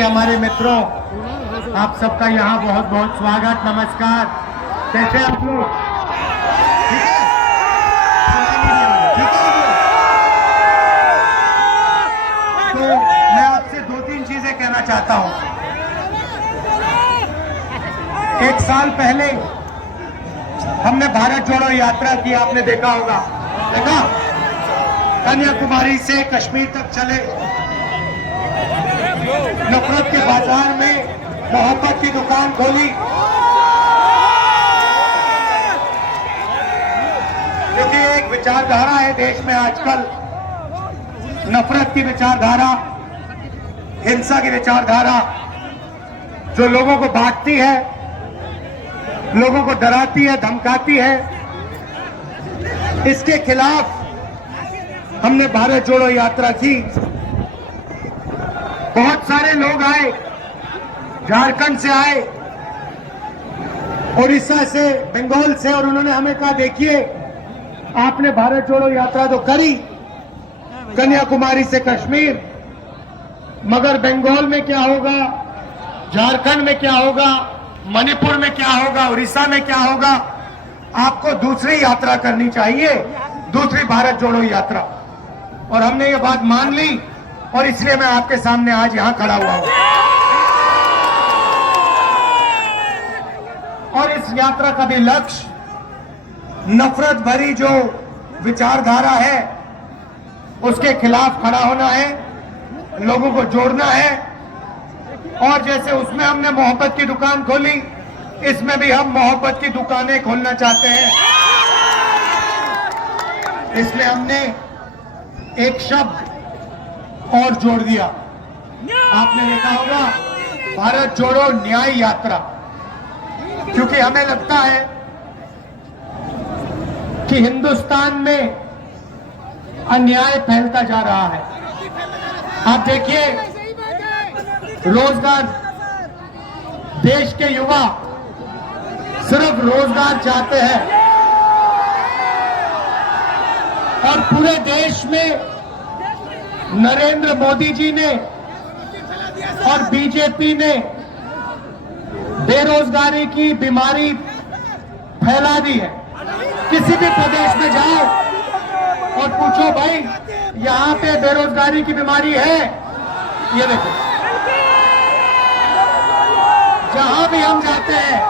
के हमारे मित्रों, आप सबका यहाँ बहुत बहुत स्वागत, नमस्कार। कैसे आप लोग? ठीक है? तो मैं आपसे दो तीन चीजें कहना चाहता हूँ। एक साल पहले हमने भारत जोड़ो यात्रा की, आपने देखा होगा, देखा? कन्याकुमारी से कश्मीर तक चले, नफरत के बाजार में मोहब्बत की दुकान खोली, क्योंकि एक विचारधारा है देश में आजकल, नफरत की विचारधारा, हिंसा की विचारधारा, जो लोगों को बांटती है, लोगों को डराती है, धमकाती है। इसके खिलाफ हमने भारत जोड़ो यात्रा की। बहुत सारे लोग आए, झारखंड से आए, उड़ीसा से, बंगाल से, और उन्होंने हमें कहा, देखिए आपने भारत जोड़ो यात्रा तो करी कन्याकुमारी से कश्मीर, मगर बंगाल में क्या होगा, झारखंड में क्या होगा, मणिपुर में क्या होगा, उड़ीसा में क्या होगा? आपको दूसरी यात्रा करनी चाहिए, दूसरी भारत जोड़ो यात्रा। और हमने ये बात मान ली, और इसलिए मैं आपके सामने आज यहां खड़ा हुआ हूं। और इस यात्रा का भी लक्ष्य नफरत भरी जो विचारधारा है उसके खिलाफ खड़ा होना है, लोगों को जोड़ना है। और जैसे उसमें हमने मोहब्बत की दुकान खोली, इसमें भी हम मोहब्बत की दुकानें खोलना चाहते हैं। इसलिए हमने एक शब्द और जोड़ दिया, आपने देखा होगा, भारत जोड़ो न्याय यात्रा। क्योंकि हमें लगता है कि हिंदुस्तान में अन्याय फैलता जा रहा है। आप देखिए, रोजगार, देश के युवा सिर्फ रोजगार चाहते हैं, और पूरे देश में नरेंद्र मोदी जी ने और बीजेपी ने बेरोजगारी की बीमारी फैला दी है। किसी भी प्रदेश में जाओ और पूछो, भाई यहां पे बेरोजगारी की बीमारी है? ये देखो, जहां भी हम जाते हैं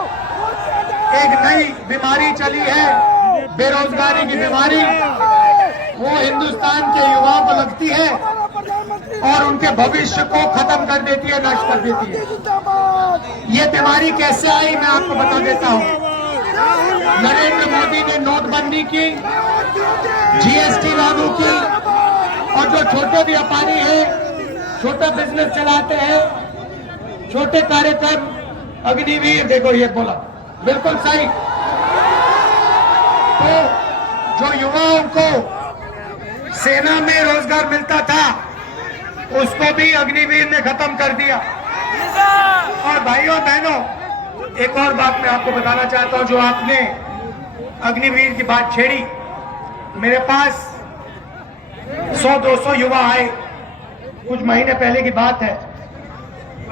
एक नई बीमारी चली है, बेरोजगारी की बीमारी। वो हिंदुस्तान के युवाओं को लगती है और उनके भविष्य को खत्म कर देती है, नष्ट कर देती है। ये बीमारी कैसे आई, मैं आपको बता देता हूं। नरेंद्र मोदी ने नोटबंदी की, जीएसटी लागू की, और जो छोटे व्यापारी हैं, छोटा बिजनेस चलाते हैं, छोटे कार्यक्रम, अग्निवीर, देखो ये बोला बिल्कुल सही। तो जो युवाओं को सेना में रोजगार मिलता था, उसको भी अग्निवीर ने खत्म कर दिया। और भाइयों बहनों, एक और बात मैं आपको बताना चाहता हूं, जो आपने अग्निवीर की बात छेड़ी। मेरे पास 100-200 युवा आए, कुछ महीने पहले की बात है।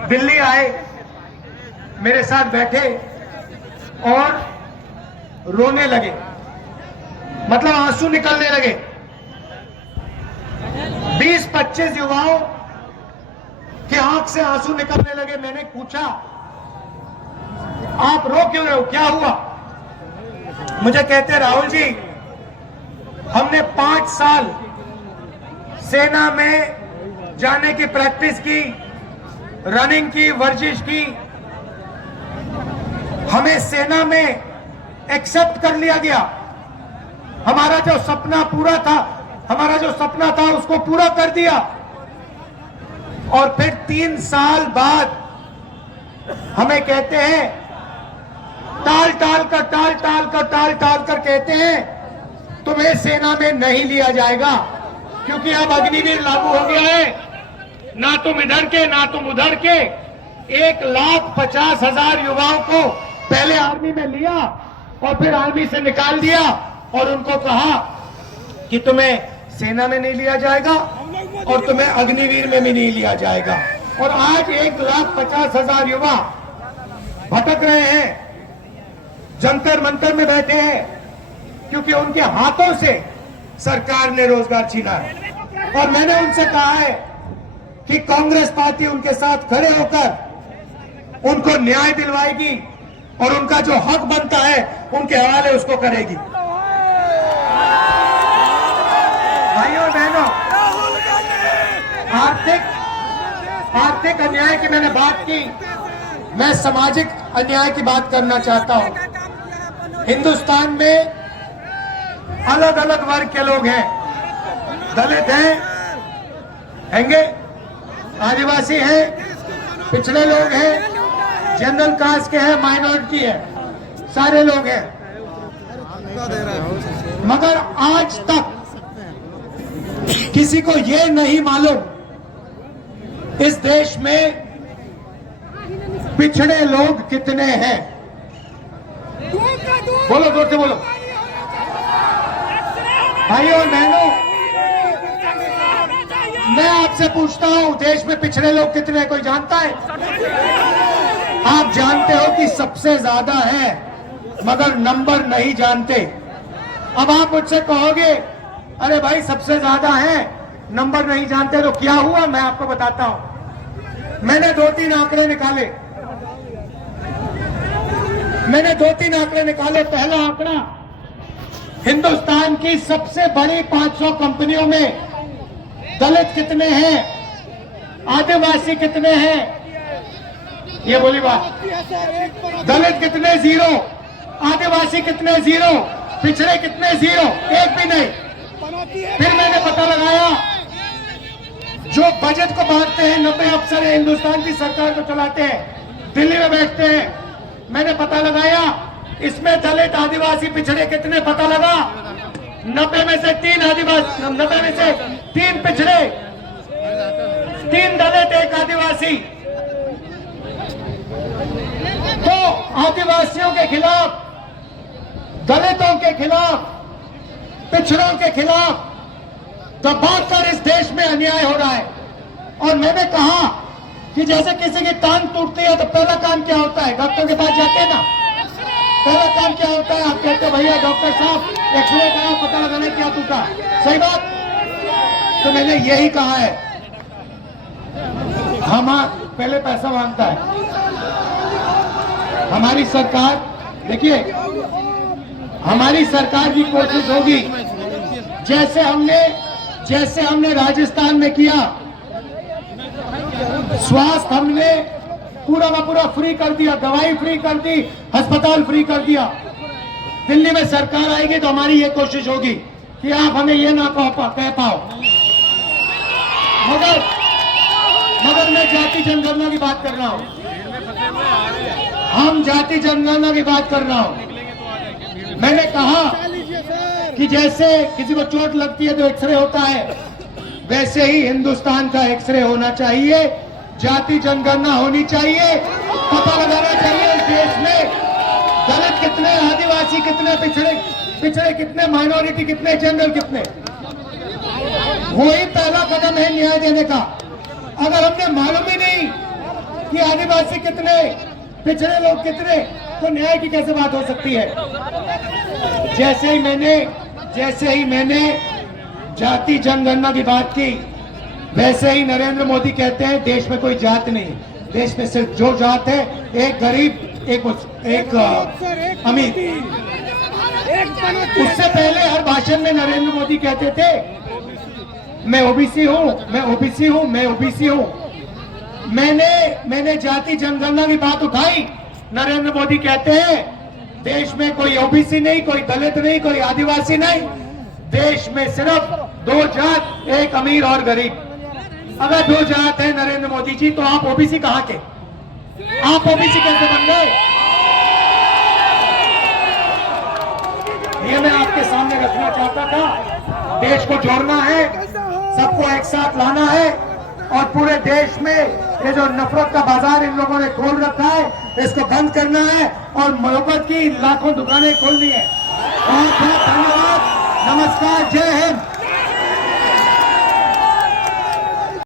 दिल्ली आए, मेरे साथ बैठे और रोने लगे, मतलब आंसू निकलने लगे। 20-25 युवाओं की आंख से आंसू निकलने लगे। मैंने पूछा, आप रो क्यों रहे हो, क्या हुआ? मुझे कहते, राहुल जी, हमने 5 साल सेना में जाने की प्रैक्टिस की, रनिंग की, वर्जिश की, हमें सेना में एक्सेप्ट कर लिया गया। हमारा जो सपना पूरा था, हमारा जो सपना था उसको पूरा कर दिया, और फिर 3 साल बाद हमें कहते हैं, टाल टाल कर कहते हैं तुम्हें सेना में नहीं लिया जाएगा, क्योंकि अब अग्निवीर लागू हो गया है। ना तुम इधर के ना तुम उधर के 1,50,000 युवाओं को पहले आर्मी में लिया और फिर आर्मी से निकाल दिया, और उनको कहा कि तुम्हें सेना में नहीं लिया जाएगा और तुम्हें अग्निवीर में भी नहीं लिया जाएगा। और आज 1,50,000 युवा भटक रहे हैं, जंतर मंतर में बैठे हैं, क्योंकि उनके हाथों से सरकार ने रोजगार छीना है। और मैंने उनसे कहा है कि कांग्रेस पार्टी उनके साथ खड़े होकर उनको न्याय दिलवाएगी और उनका जो हक बनता है उनके हवाले उसको करेगी। भाइयों और बहनों, आर्थिक अन्याय की मैंने बात की, मैं सामाजिक अन्याय की बात करना चाहता हूं। हिंदुस्तान में अलग अलग वर्ग के लोग हैं, दलित हैंगे, आदिवासी हैं, पिछड़े लोग हैं, जनरल कास्ट के हैं, माइनॉरिटी है, सारे लोग हैं। मगर आज तक किसी को ये नहीं मालूम इस देश में पिछड़े लोग कितने हैं। बोलो, जोर से बोलो। भाइयों और बहनों, मैं आपसे पूछता हूं, देश में पिछड़े लोग कितने हैं, कोई जानता है? आप जानते हो कि सबसे ज्यादा है, मगर नंबर नहीं जानते। अब आप मुझसे कहोगे, अरे भाई सबसे ज्यादा है, नंबर नहीं जानते, तो क्या हुआ? मैं आपको बताता हूं। मैंने 2-3 आंकड़े निकाले। पहला आंकड़ा, हिंदुस्तान की सबसे बड़ी 500 कंपनियों में दलित कितने हैं, आदिवासी कितने हैं? ये बोली बात। दलित कितने? 0। आदिवासी कितने? 0। पिछड़े कितने? 0, एक भी नहीं। फिर मैंने पता लगाया, जो बजट को बांटते हैं 90 अफसर हैं, हिंदुस्तान की सरकार को चलाते हैं, दिल्ली में बैठते हैं। मैंने पता लगाया, इसमें दलित, आदिवासी, पिछड़े कितने? पता लगा 90 में से 3 आदिवासी, 90 में से 3 पिछड़े, 3 दलित, 1 आदिवासी। तो आदिवासियों के खिलाफ, दलितों के खिलाफ, पिछड़ों के खिलाफ दबाकर इस देश में अन्याय हो रहा है। और मैंने कहा कि जैसे किसी की टांग टूटती है तो पहला काम क्या होता है? डॉक्टर के पास जाते हैं ना, पहला काम क्या होता है? आप कहते हैं भैया डॉक्टर साहब एक्सरे कराओ, पता लगाना क्या टूटा। सही बात। तो मैंने यही कहा है, हम पहले पैसा मांगता है। हमारी सरकार, देखिए, हमारी सरकार की कोशिश होगी, जैसे हमने राजस्थान में किया, स्वास्थ्य हमने पूरा का पूरा फ्री कर दिया, दवाई फ्री कर दी, अस्पताल फ्री कर दिया। दिल्ली में सरकार आएगी तो हमारी ये कोशिश होगी कि आप हमें ये ना कह पाओ। मगर मैं जाति जनगणना की बात कर रहा हूं, हम जाति जनगणना की बात कर रहा हूं। मैंने कहा कि जैसे किसी को चोट लगती है तो एक्सरे होता है, वैसे ही हिंदुस्तान का एक्सरे होना चाहिए, जाति जनगणना होनी चाहिए, पता लगाना चाहिए इस देश में दलित कितने, आदिवासी कितने, पिछड़े कितने, माइनॉरिटी कितने, जनरल कितने। वही पहला कदम है न्याय देने का। अगर हमने मालूम ही नहीं कि आदिवासी कितने, पिछड़े लोग कितने, तो न्याय की कैसे बात हो सकती है? जैसे ही मैंने जाति जनगणना की बात की, वैसे ही नरेंद्र मोदी कहते हैं देश में कोई जात नहीं, देश में सिर्फ जो जात है, एक गरीब, एक अमीर। उससे पहले हर भाषण में नरेंद्र मोदी कहते थे मैं ओबीसी हूं, मैं ओबीसी हूं, मैं ओबीसी हूं। मैंने जाति जनगणना की बात उठाई, नरेंद्र मोदी कहते हैं देश में कोई ओबीसी नहीं, कोई दलित नहीं, कोई आदिवासी नहीं, देश में सिर्फ 2 जात, एक अमीर और गरीब। अगर 2 जात है नरेंद्र मोदी जी, तो आप ओबीसी कहां के? आप ओबीसी कैसे बन गए? ये मैं आपके सामने रखना चाहता था। देश को जोड़ना है, सबको एक साथ लाना है, और पूरे देश में ये जो नफरत का बाजार इन लोगों ने खोल रखा है, इसको बंद करना है और मोहब्बत की लाखों दुकानें खोलनी है। बहुत बहुत धन्यवाद, नमस्कार, जय हिंद।